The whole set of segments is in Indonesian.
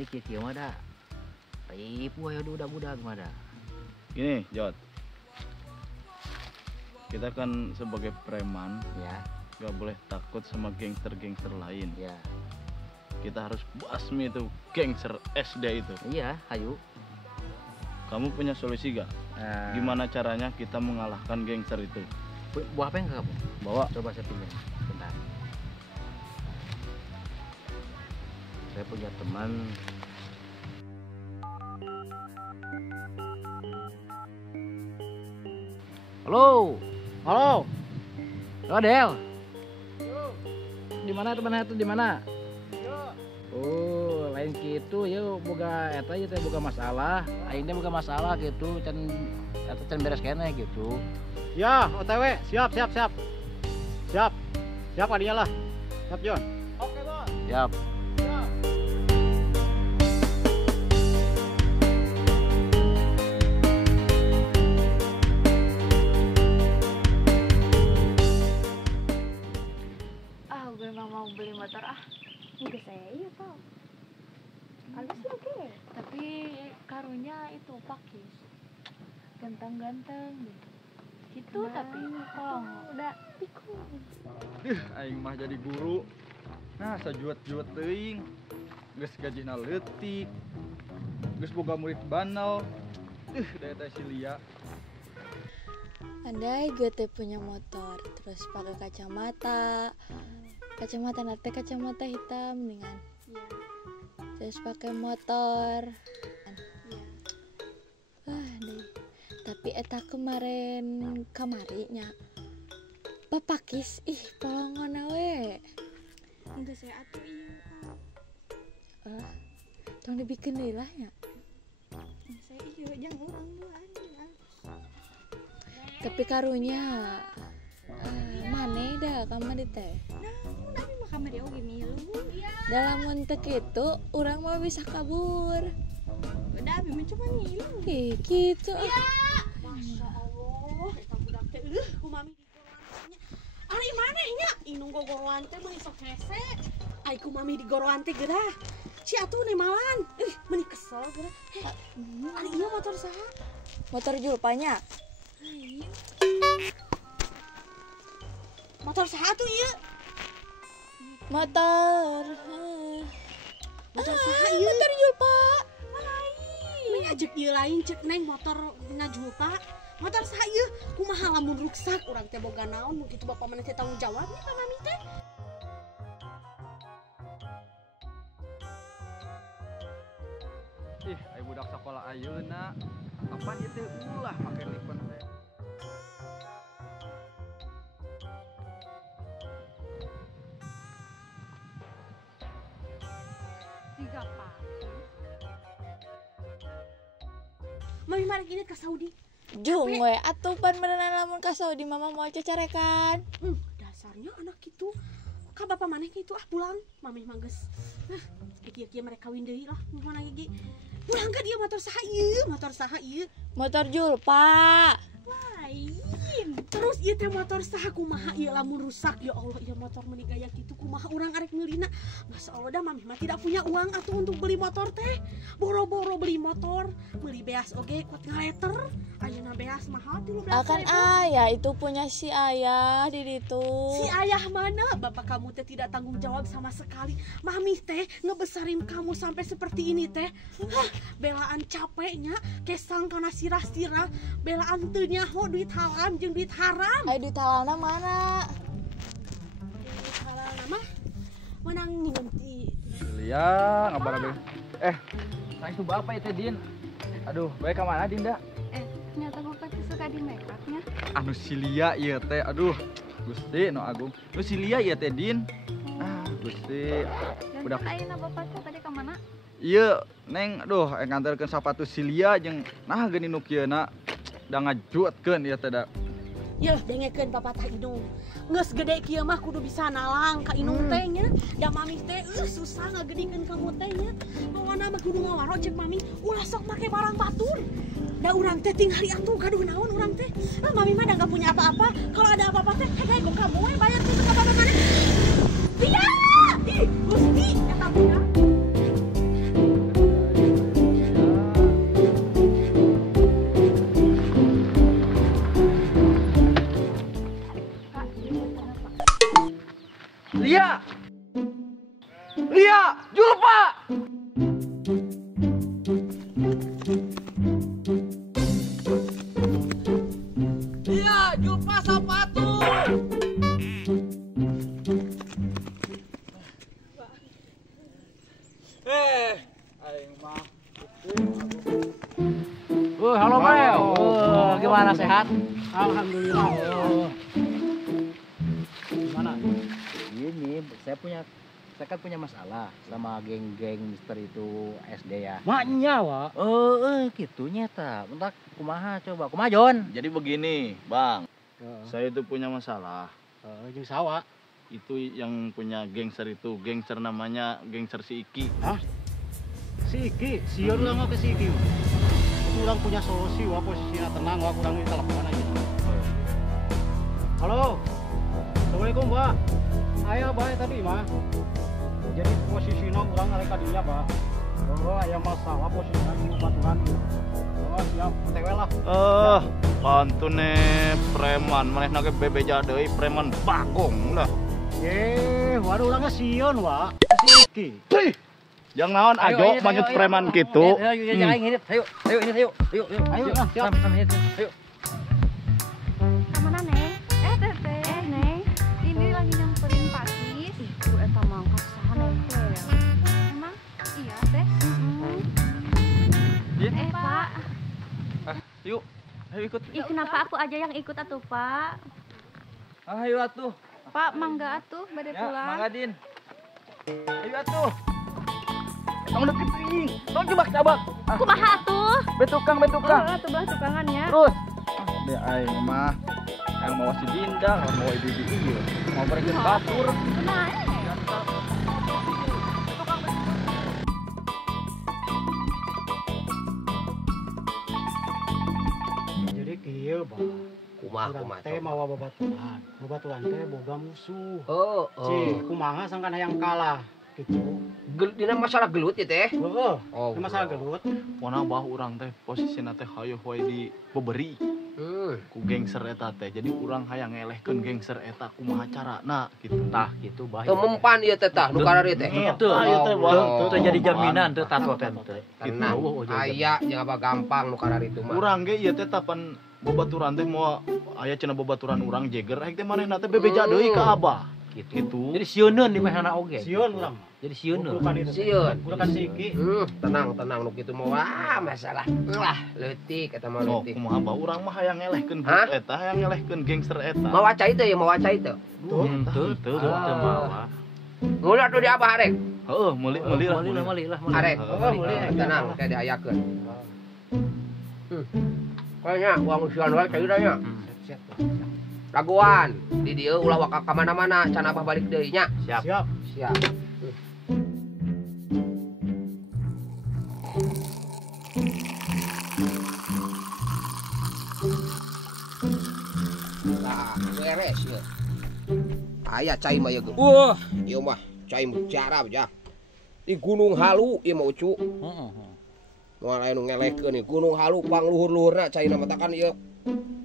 ini kieu mah da. Ribu aya budak-budak mah da. Gini, Jod. Kita kan sebagai preman, Ya, gak boleh takut sama gangster-gangster lain. ya. Kita harus basmi itu gangster SD itu. Iya, ayo. Kamu punya solusi gak? Gimana caranya kita mengalahkan gangster itu? Buah apa yang kamu? Bawa. Coba saya pinjam. Bentar. Saya punya teman. Halo. Halo. Halo, Del. Di mana teman itu di mana? Oh, lain gitu ya boga eta ieu teh boga masalah. Aing teh boga masalah gitu, can eta can beres keneh gitu. Ya, OTW. Siap. Siap adinya lah. Siap, Jon. Oke, Bos. Siap. Gue memang mau beli motor juga saya iya tau halus oke tapi karunya itu pakis ganteng-ganteng deh gitu tapi kolong udah pikun Aing mah jadi guru. Nah, sajuat-juat teuing. Geus gajina leutik. Geus boga murid banal. Da eta si Lia. andai gue teh punya motor terus pakai kacamata nate kacamata hitam mendingan terus pakai motor deh tapi eta kemarin kamarinya papakis polongan we enggak saya atuh iya tong dibikin deui lah nya saya iya jangan orang duaan tapi karunya maneh dah kamari teh tapi mah kamar dia oge milu dalam montek itu orang mau bisa kabur udah abi mah cuma milu gitu Masya Allah eta budak teh ku mami di goroan ari manehnya inung goroan teh mah sok hese ai ku mami di goroan teh geura si atuh nemalan meni kesel geura ari ieu motor saha motor julpanya motor saha tuh ieu motor saha ieu motor julpa lain ajek ieu lain cek neng motor ngajulpa motor saha ieu kumaha lamun ruksak urang teh boga naon mun kitu bapak maneh teh tanggung jawabnya ka mami teh Ai budak sekolah ayeuna. Kapan ieu teh ulah make lipen teh. tiga pak mami mari gini ke Saudi jung we atuh pan beneran lamun ka Saudi mama mau cacarekan dasarnya anak gitu ka bapak maneh gitu pulang mami mah geus kieu mereka kawin deui lah mana gigi pulang ka dia motor saha ieu motor julpa lain terus ieu teh motor saha kumaha ieu lamun rusak ya Allah ieu motor meuni gaya kitu kumaha urang arek meulina Masya Allah dah mami mah tidak punya uang atuh untuk beli motor teh boro-boro beli motor beli beas oge kuat ngaleter ayeuna beas mahal 13.000 akan ayah itu punya si ayah di ditu si ayah mana bapak kamu teh tidak tanggung jawab sama sekali mami teh ngebesarin kamu sampai seperti ini teh belaan capeknya kesang kana sirah-sirah belaan teu nyaho duit halal jeung duit haram ayo duit halalna mana duit halal mah menang minum ti Lia ngabar abeng. Nah itu bapak itu Din. Aduh, baik ka mana Dinda? ternyata bapak teh suka di make upnya Anu si Lia ieu teh. Aduh, Gusti no agung. Nu si Lia ieu teh Din. Gusti. Budak ayeuna bapak teh tadi ka mana ieu Neng, aduh nganterkeun sepatu si Lia jeung nah geuning nu kieuna da ngajuetkeun ieu teh da. Yeuh, dengekeun papa teh Inung. Geus gede kieu mah kudu bisa nalang ka Inung teh nya. Da mami teh susah ngagedikeun kamu teh nya. Pokona mah kudu ngawaro cek mami, ulah sok make barang batur. Da urang teh tinggali atuh gaduh naon urang teh. Mami mah da enggak punya apa-apa. Kalau ada apa-apa teh hege go kamu we bayar teh ka papa maneh. Iya! Ih, Gusti eta budak. Halo Bel. Gimana sehat? Alhamdulillah. Gimana? Ini saya kan punya masalah sama geng-geng Mister itu SD ya. Maknya, Wak. Gitu nyata. Bentar, kumaha coba. Kumaha Jon? Jadi begini, Bang. Saya itu punya masalah. Jeung sawa. Itu yang punya gangster itu, gangster namanya gangster si Iki. Si Iki, sieun lah ke si Iki. Kurang punya solusi, Wak, posisinya tenang, Wak, kurang di telepon aja. Halo. Assalamualaikum, Pak. Aya bae tadi mah. Jadi posisinya kurang ngareka dia, Pak. Aya masalah posisinya di baturan. Siap, TW lah. Pantune preman, manehna ge bebeja deui preman bagong lah. Waduh orangnya sieun, Wak. Si Iki. Yang naon ajo manjut preman gitu. Ayo, jangan ngidip. Ayo, ayo. Ayo, siap. Ayo. Kemana Neng? Teteh Neng, ini lagi nyamperin Pakis. Itu eta mah kasahan nempel. Emang? Iya teh. Pak. Yuk, ayo ikut. Ih, kenapa aku aja yang ikut atuh, Pak? Ayo atuh. Pak, mangga atuh bade Ya, pulang. Mang Adin. Ayo atuh. Tong deket teuing. Tong jebak cabak. Kumaha atuh? Betukang. Atuh belah tukangannya. Terus. Deh aing mah yang mau si Dinda, mau ibu ieu. Mau berekeun batur. Jadi kieu, Pak. Kumaha teh mawa babaturan. Babaturan teh boga musuh. Oh, Kumaha sangkan hayang kalah gitu. dina masalah gelut ya teh. Heeh. Oh, Ini masalah gelut. Pona bah urang teh posisina teh hayu wae di beberi ku gangster eta teh. Jadi urang hayang ngelehkeun gangster eta kumaha carana gitu. Tah gitu bah. Teu mempan ieu teh tah nu karar ieu teh. Itu teh itu jadi jaminan teu tato teh. Tenang. Aya jeung apa gampang nu karar itu mah. Urang ge ieu teh tapan babaturan teh moal aya cenah babaturan urang jeger aing teh manehna teh bebeja deui ka Abah. Gitu. Jadi sieuneun di mana oge. Sieun urang. Jadi sieuneun. Sieun. Bukan si Iki. Tenang nu kitu mah wah masalah. Lah leutik eta mah Oh, leutik. kumaha bah urang mah hayang ngelehkeun grup eta, hayang ngelehkeun gangster eta. Mau waca itu ya, mau waca itu. Tuh mawa. Mulai atuh di apa arek? Heeh, meuli lah. Arek. Meuli. Tenang, teh diayakeun. Kayaknya uang usian wae cai nya. Raguan, di dieu ulah waka ka mana-mana, can Abah balik deui nya. Siap. Siap. Nah, beres ya. Aya cai mah ya. Wah, ieu mah cai mujarab ya. Di Gunung Halu ieu mah ucu. Moal aya nu ngelehkeun nih Gunung Halu pangluhur-luhurna cai mah kan ieu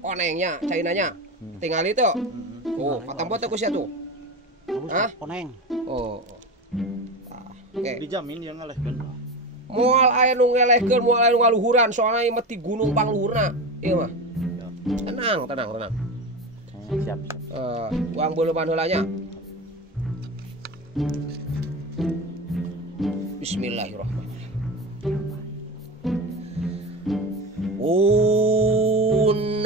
konengnya cai nanya. Tinggal itu. Oh, patambot teh ku sia tuh. Hah? Koneng. Oh. Oke. Dijamin yang ngelehkeun. Moal aya nu ngelehkeun, moal aya nu ngaluhuran, soalnya ieu mah ti gunung pangluhurna. Ieu mah. Tenang. Siap. Uang beuleumban heula nya. Bismillahirrahmanirrahim.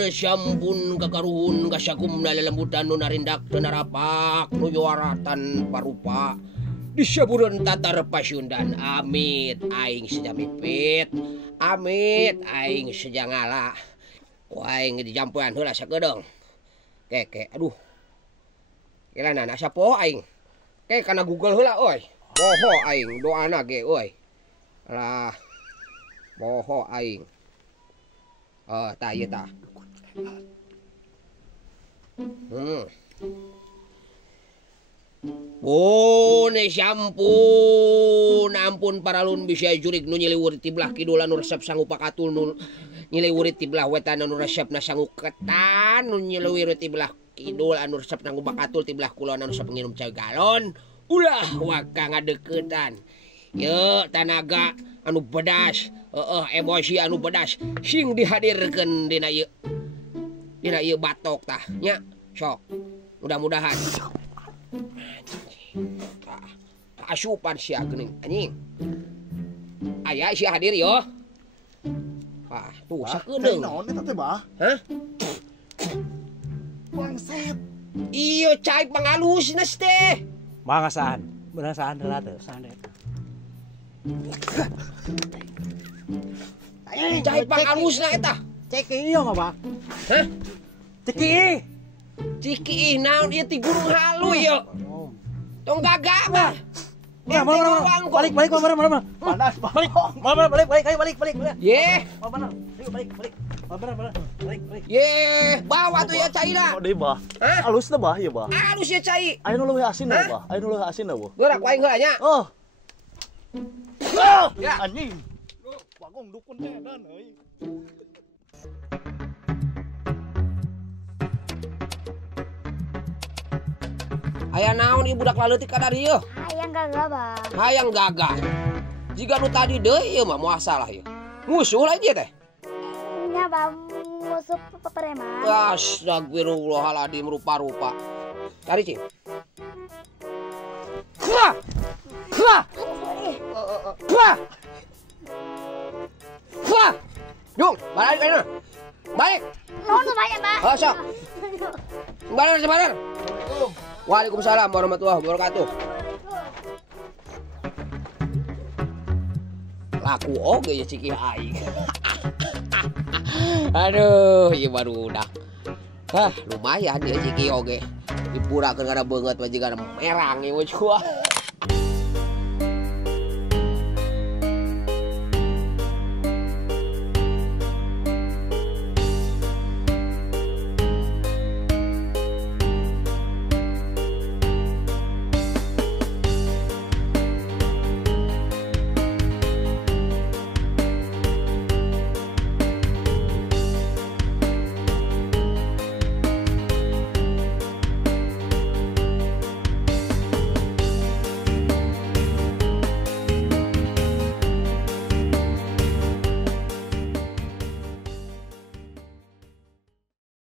Sampun kakaruhun kasakumna lelembutan nu narindak teu narapak nu yuaratan parupa disabureun tatar pasundan. Amit aing sejamipit, amit aing sejangala. Aing dijampuan heula sakedeung. Keke, aduh. Kirana asa poho aing. Ke kana Google heula euy. Poho aing doana ge euy. Lah. Poho aing. Tah ieu tah. Sampun ampun paralun bisa jurig nu nyiliwurit ti belah kidul anu resep sangu pakatul nu nyiliwurit ti belah wetan anu resepna sangu ketan nu nyiliwurit ti belah kidul anu resep sangu pakatul ti belah kulon anu resep nginum cai galon ulah waka ngadeukeutan. Ye tanaga anu pedas, emosi anu pedas sing dihadirkeun dina ieu batok tah nya sok mudah-mudahan asupan sia geuning anjing aya sia hadir yo Ah, tuh Cai sakedeung. naon eta teh, Bah? Hah? Bangset. Iya, cai pangalusna teh. Mangga saan. Bener saan heula teh. Saan eta. Cai pangalusna eta. Cek ieu mah, Bang. Hah? Ceki. Ciki naon ieu ti gurung halu ya. Tong gagak mah. Ya, mana. Balik, mana. Panas, Bah. Balik. Balik, ayo balik. Ye, Mana? Ayo balik. Mana? Balik. ye, bawa tuh ya caina. Oh, deui, Bah. Hah? Alus teh, Bah, ieu, Bah. Alus ya cai. Aya nu leuwih asin Hah? Bah. Aya nu leuwih asin Bah. Gerak wae heula nya. Oh. Ya. Anjing. Bagong dukun teh dan euy. Aya naon ieu budak laleutik ka dari ieu? Hayang gagah, Bang. Hayang gagah. Jika nu tadi deui ieu mah moal salah ieu. Musuh lah ieu teh. Nya, Bang, musuh preman. Astagfirullahaladzim rupa-rupa. Cari cing. Kah. Jung, balik ayeuna. Balik. Nuhun banyak, Bang. Oh, sok. Sebentar. Waalaikumsalam warahmatullahi wabarakatuh. Laku oge ya ciki aing. Aduh, ieu baru udah. Lumayan ya ciki oge. Dipurakeun kana beungeut mah jiga merang ieu cua.